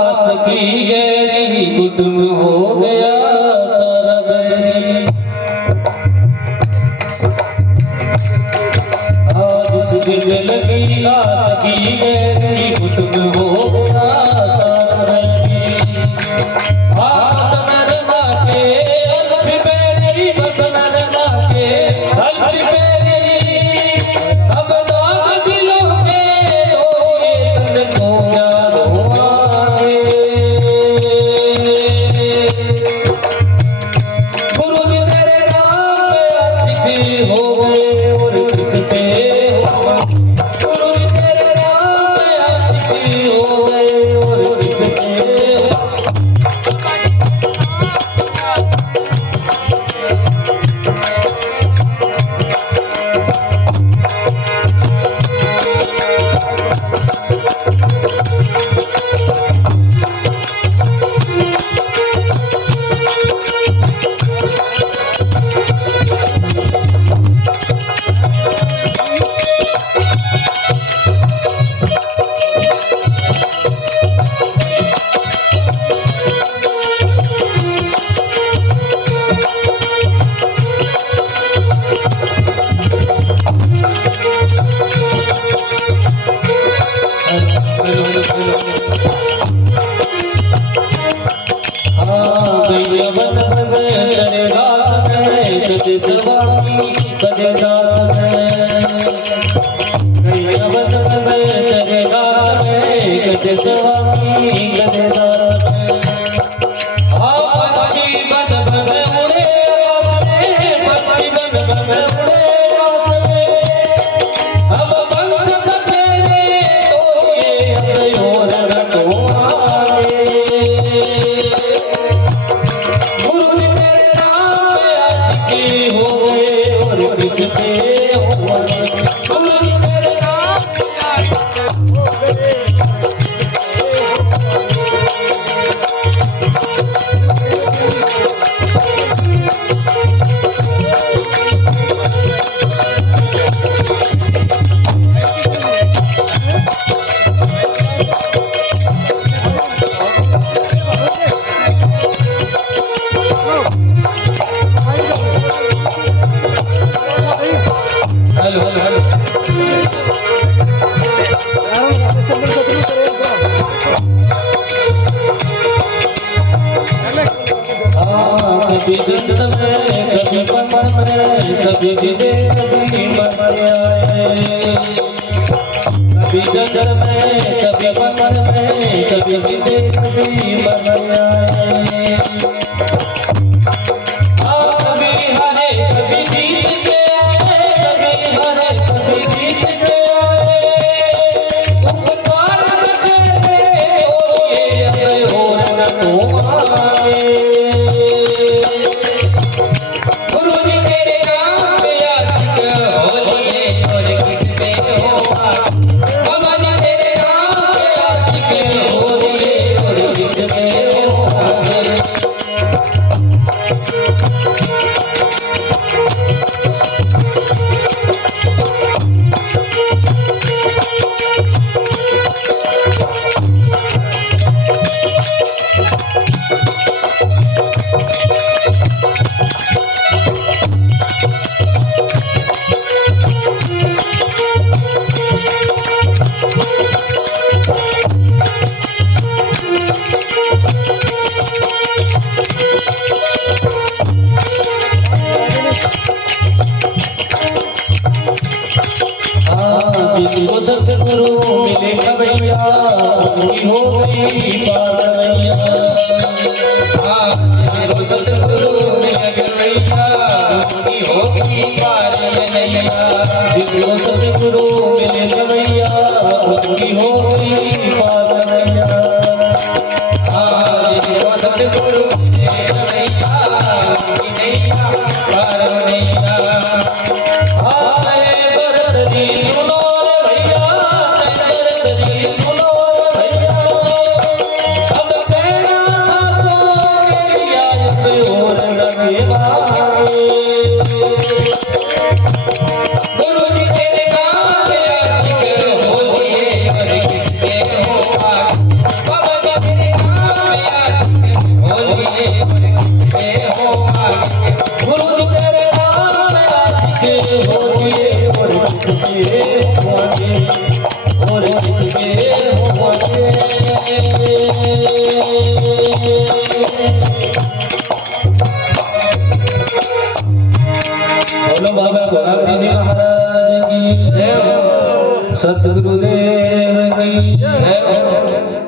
की गहरी गुदम हो गया सारा गहरी। आज दिल लगी आस की गहरी गुदम हो गया सारा गहरी। बसनर माके अल्फ मेरी बसनर माके अल्फ मेरी अब दाग दिलों के रोए तन को क्या रोआंगे। गुरु जी तेरे नाम पे आशिकी हो गए और किससे हुआ। गुरु जी तेरे नाम पे आशिकी हो गए और किससे हुआ। कभी जन्नत में कभी पसंद में कभी जिदे कभी मन आए। कभी जन्नत में कभी पसंद में कभी जिदे कभी मन आए। कभी हारे कभी जीत के आए कभी हारे कभी जीत के आए। उपकार तेरे होइए अब और न तुम्हारे। सतगुरु मिले भैया उनकी हो गई पारैया। सतगुरु मिले भैया उनकी हो गई पारैया। सतगुरु मिले भैया उनकी हो गई पारैया। सतगुरु मिले भैया उनकी नैया पारैया। बाबा भोलाजी महाराज की जय हो, सतगुरुदेव की जय हो।